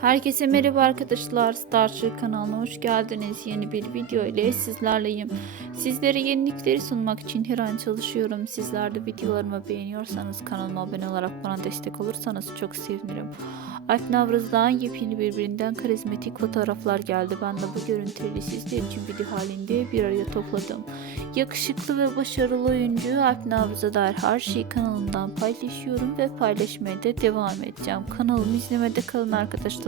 Herkese merhaba arkadaşlar. Starship kanalına hoş geldiniz. Yeni bir video ile sizlerleyim. Sizlere yenilikleri sunmak için her an çalışıyorum. Sizler de videolarımı beğeniyorsanız kanalıma abone olarak bana destek olursanız çok sevinirim. Alp Navruz'dan yepyeni birbirinden karizmatik fotoğraflar geldi. Ben de bu görüntüleri sizler için video halinde bir araya topladım. Yakışıklı ve başarılı oyuncu Alp Navruz'a dair her şeyi kanalımdan paylaşıyorum ve paylaşmaya da devam edeceğim. Kanalımı izlemede kalın arkadaşlar.